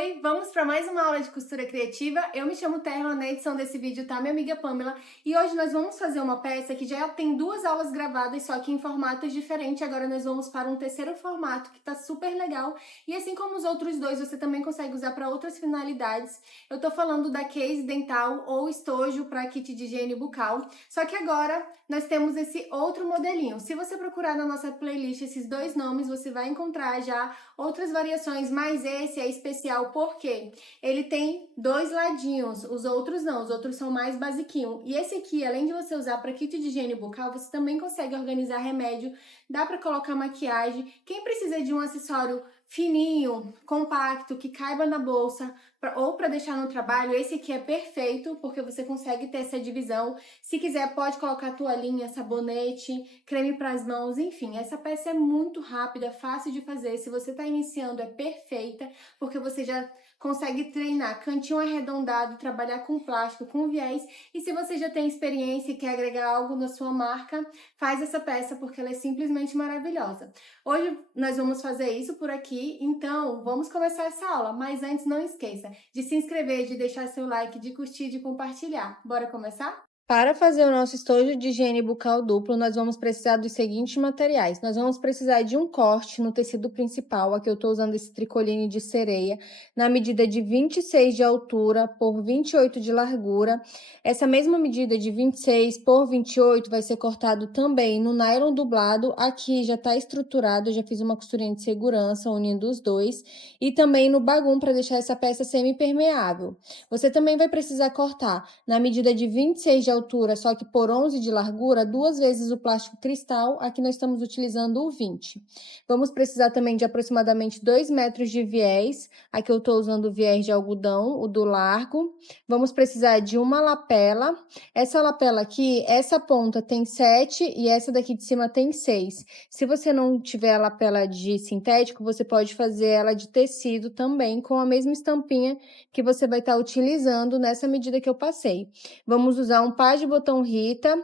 Oi, vamos para mais uma aula de costura criativa. Eu me chamo Terra, na edição desse vídeo tá minha amiga Pamela e hoje nós vamos fazer uma peça que já tem duas aulas gravadas, só que em formatos diferentes. Agora nós vamos para um terceiro formato que tá super legal e assim como os outros dois, você também consegue usar para outras finalidades. Eu tô falando da case dental ou estojo para kit de higiene bucal, só que agora nós temos esse outro modelinho. Se você procurar na nossa playlist esses dois nomes, você vai encontrar já outras variações, mas esse é especial porque ele tem dois ladinhos, os outros não, os outros são mais basiquinho. E esse aqui, além de você usar para kit de higiene bucal, você também consegue organizar remédio, dá para colocar maquiagem. Quem precisa de um acessório fininho, compacto, que caiba na bolsa, ou para deixar no trabalho, esse aqui é perfeito, porque você consegue ter essa divisão. Se quiser, pode colocar toalhinha, sabonete, creme para as mãos, enfim. Essa peça é muito rápida, fácil de fazer. Se você está iniciando, é perfeita, porque você já consegue treinar cantinho arredondado, trabalhar com plástico, com viés. E se você já tem experiência e quer agregar algo na sua marca, faz essa peça, porque ela é simplesmente maravilhosa. Hoje nós vamos fazer isso por aqui, então vamos começar essa aula. Mas antes, não esqueça de se inscrever, de deixar seu like, de curtir, de compartilhar. Bora começar? Para fazer o nosso estojo de higiene bucal duplo, nós vamos precisar dos seguintes materiais. Nós vamos precisar de um corte no tecido principal, aqui eu estou usando esse tricoline de sereia, na medida de 26 de altura por 28 de largura. Essa mesma medida de 26 por 28 vai ser cortado também no nylon dublado, aqui já está estruturado, eu já fiz uma costurinha de segurança unindo os dois, e também no bagum para deixar essa peça semi-permeável. Você também vai precisar cortar na medida de 26 de altura, só que por 11 de largura, duas vezes o plástico cristal. Aqui nós estamos utilizando o 20. Vamos precisar também de aproximadamente 2 metros de viés. Aqui eu estou usando o viés de algodão, o do largo. Vamos precisar de uma lapela. Essa lapela aqui, essa ponta tem 7 e essa daqui de cima tem 6. Se você não tiver a lapela de sintético, você pode fazer ela de tecido também, com a mesma estampinha que você vai estar utilizando nessa medida que eu passei. Vamos usar um par de botão Rita,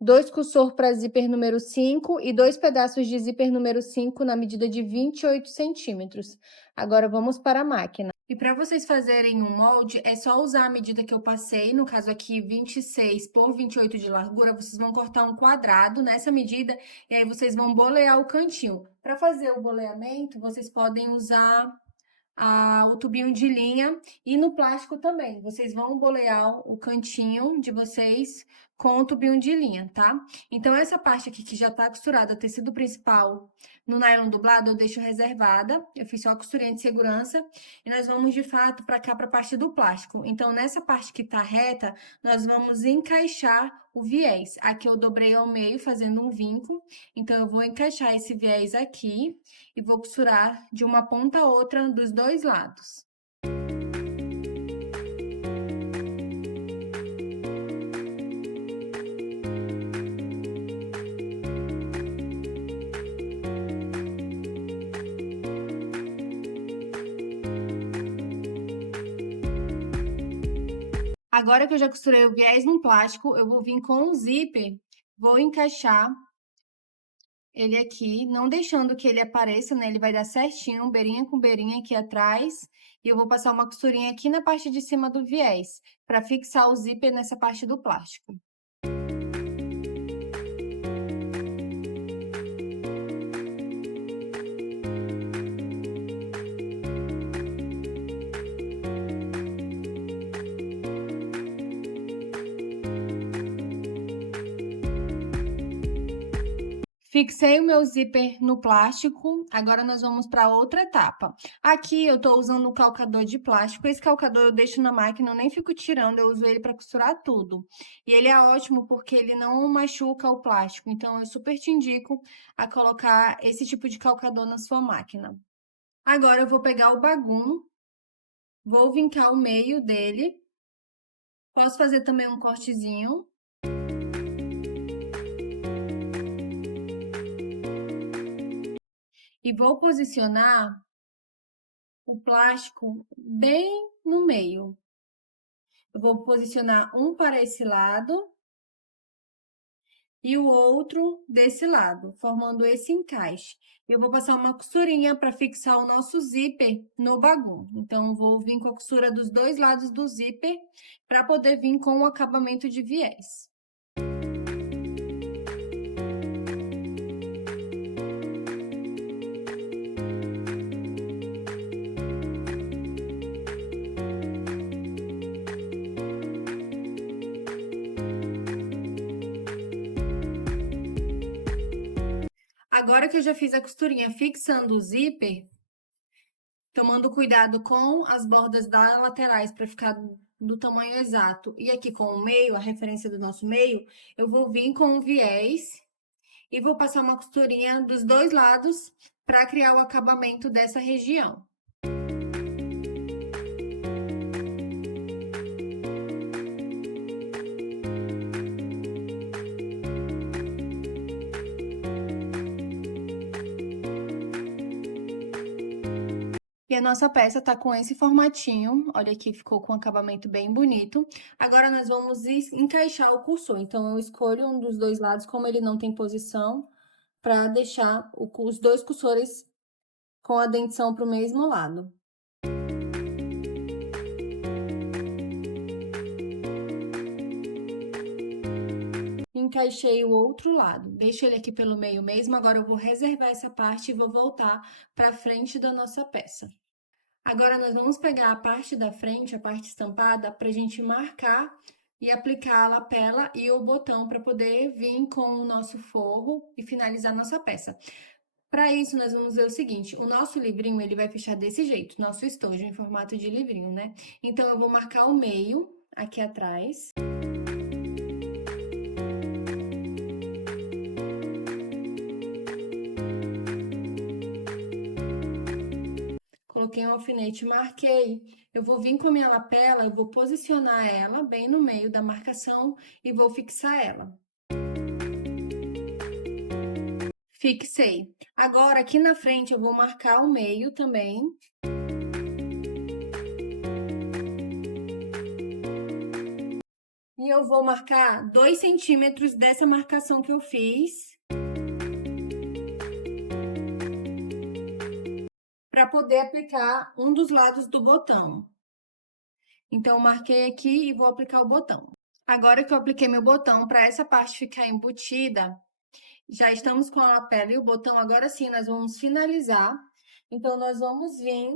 2 cursor para zíper número 5 e 2 pedaços de zíper número 5 na medida de 28 centímetros. Agora vamos para a máquina. E para vocês fazerem um molde, é só usar a medida que eu passei, no caso aqui 26 por 28 de largura, vocês vão cortar um quadrado nessa medida e aí vocês vão bolear o cantinho. Para fazer o boleamento, vocês podem usar o tubinho de linha e no plástico também. Vocês vão bolear o cantinho de vocês com o tubinho de linha, tá? Então, essa parte aqui que já tá costurada, o tecido principal no nylon dublado, eu deixo reservada. Eu fiz só a costurinha de segurança. E nós vamos, de fato, para cá, para a parte do plástico. Então, nessa parte que tá reta, nós vamos encaixar o viés. Aqui eu dobrei ao meio, fazendo um vinco. Então, eu vou encaixar esse viés aqui e vou costurar de uma ponta a outra dos dois lados. Agora que eu já costurei o viés no plástico, eu vou vir com o zíper, vou encaixar ele aqui, não deixando que ele apareça, né? Ele vai dar certinho, beirinha com beirinha aqui atrás. E eu vou passar uma costurinha aqui na parte de cima do viés, para fixar o zíper nessa parte do plástico. Fixei o meu zíper no plástico, agora nós vamos para outra etapa. Aqui eu tô usando um calcador de plástico, esse calcador eu deixo na máquina, eu nem fico tirando, eu uso ele para costurar tudo. E ele é ótimo porque ele não machuca o plástico, então eu super te indico a colocar esse tipo de calcador na sua máquina. Agora eu vou pegar o bagum, vou vincar o meio dele, posso fazer também um cortezinho. E vou posicionar o plástico bem no meio. Eu vou posicionar um para esse lado e o outro desse lado, formando esse encaixe. Eu vou passar uma costurinha para fixar o nosso zíper no bagum. Então, vou vir com a costura dos dois lados do zíper para poder vir com o acabamento de viés. Agora que eu já fiz a costurinha fixando o zíper, tomando cuidado com as bordas das laterais para ficar do tamanho exato, e aqui com o meio, a referência do nosso meio, eu vou vir com o viés e vou passar uma costurinha dos dois lados para criar o acabamento dessa região. E a nossa peça tá com esse formatinho, olha aqui, ficou com um acabamento bem bonito. Agora, nós vamos encaixar o cursor, então, eu escolho um dos dois lados, como ele não tem posição, para deixar os dois cursores com a dentição para o mesmo lado. Encaixei o outro lado, deixo ele aqui pelo meio mesmo, agora eu vou reservar essa parte e vou voltar para frente da nossa peça. Agora, nós vamos pegar a parte da frente, a parte estampada, para a gente marcar e aplicar a lapela e o botão para poder vir com o nosso forro e finalizar nossa peça. Para isso, nós vamos ver o seguinte, o nosso livrinho, ele vai fechar desse jeito, nosso estojo em formato de livrinho, né? Então, eu vou marcar o meio aqui atrás. Coloquei um alfinete e marquei. Eu vou vir com a minha lapela, eu vou posicionar ela bem no meio da marcação e vou fixar ela. Fixei. Agora, aqui na frente, eu vou marcar o meio também. E eu vou marcar 2 centímetros dessa marcação que eu fiz. Para poder aplicar um dos lados do botão. Então, eu marquei aqui e vou aplicar o botão. Agora que eu apliquei meu botão, para essa parte ficar embutida, já estamos com a lapela e o botão, agora sim, nós vamos finalizar. Então, nós vamos vir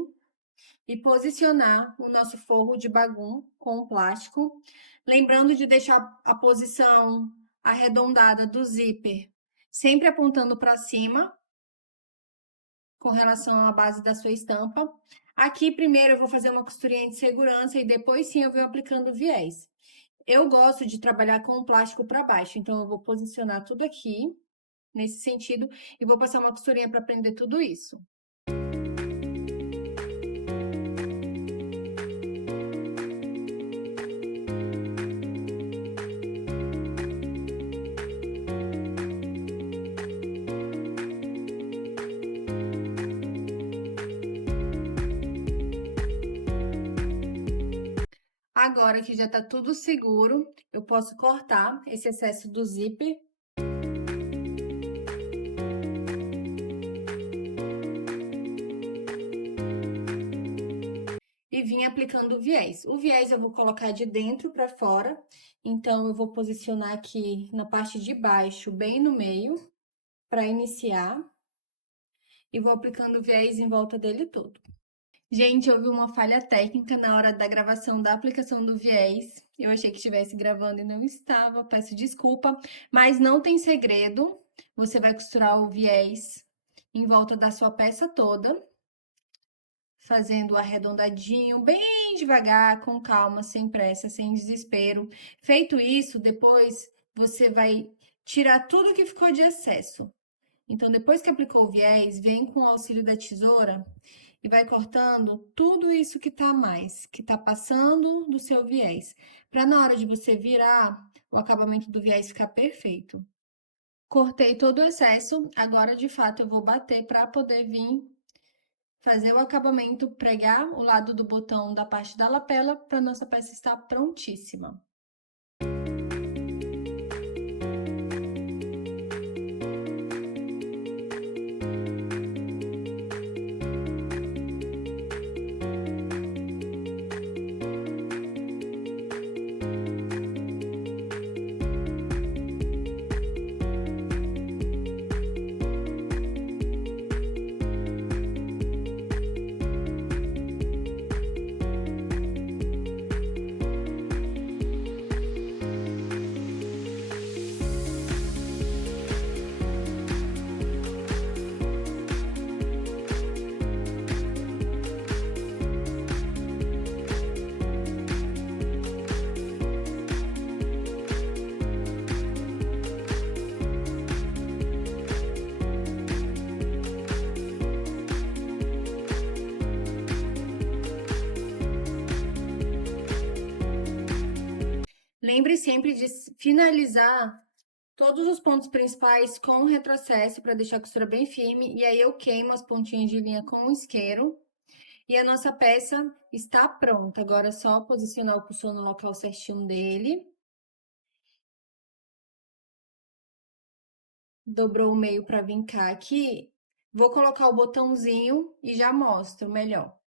e posicionar o nosso forro de bagum com o plástico. Lembrando de deixar a posição arredondada do zíper sempre apontando para cima, com relação à base da sua estampa. Aqui, primeiro, eu vou fazer uma costurinha de segurança e depois sim eu venho aplicando o viés. Eu gosto de trabalhar com o plástico para baixo, então eu vou posicionar tudo aqui, nesse sentido, e vou passar uma costurinha para prender tudo isso. Agora que já tá tudo seguro, eu posso cortar esse excesso do zíper. E vim aplicando o viés. O viés eu vou colocar de dentro para fora, então eu vou posicionar aqui na parte de baixo, bem no meio, para iniciar. E vou aplicando o viés em volta dele todo. Gente, houve uma falha técnica na hora da gravação da aplicação do viés. Eu achei que estivesse gravando e não estava, peço desculpa. Mas não tem segredo, você vai costurar o viés em volta da sua peça toda, fazendo arredondadinho, bem devagar, com calma, sem pressa, sem desespero. Feito isso, depois você vai tirar tudo que ficou de excesso. Então, depois que aplicou o viés, vem com o auxílio da tesoura e vai cortando tudo isso que tá a mais, que tá passando do seu viés, para na hora de você virar, o acabamento do viés ficar perfeito. Cortei todo o excesso, agora de fato eu vou bater para poder vir fazer o acabamento, pregar o lado do botão da parte da lapela para nossa peça estar prontíssima. Lembre sempre de finalizar todos os pontos principais com o retrocesso para deixar a costura bem firme. E aí eu queimo as pontinhas de linha com o isqueiro. E a nossa peça está pronta. Agora é só posicionar o pulsor no local certinho dele. Dobrou o meio para vincar aqui. Vou colocar o botãozinho e já mostro melhor.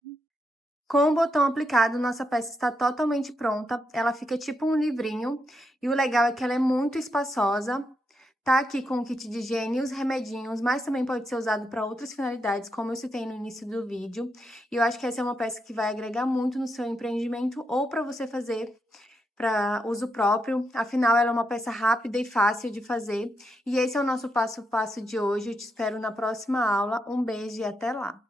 Com o botão aplicado, nossa peça está totalmente pronta. Ela fica tipo um livrinho. E o legal é que ela é muito espaçosa. Tá aqui com o kit de higiene e os remedinhos, mas também pode ser usado para outras finalidades, como eu citei no início do vídeo. E eu acho que essa é uma peça que vai agregar muito no seu empreendimento ou para você fazer para uso próprio. Afinal, ela é uma peça rápida e fácil de fazer. E esse é o nosso passo a passo de hoje. Eu te espero na próxima aula. Um beijo e até lá!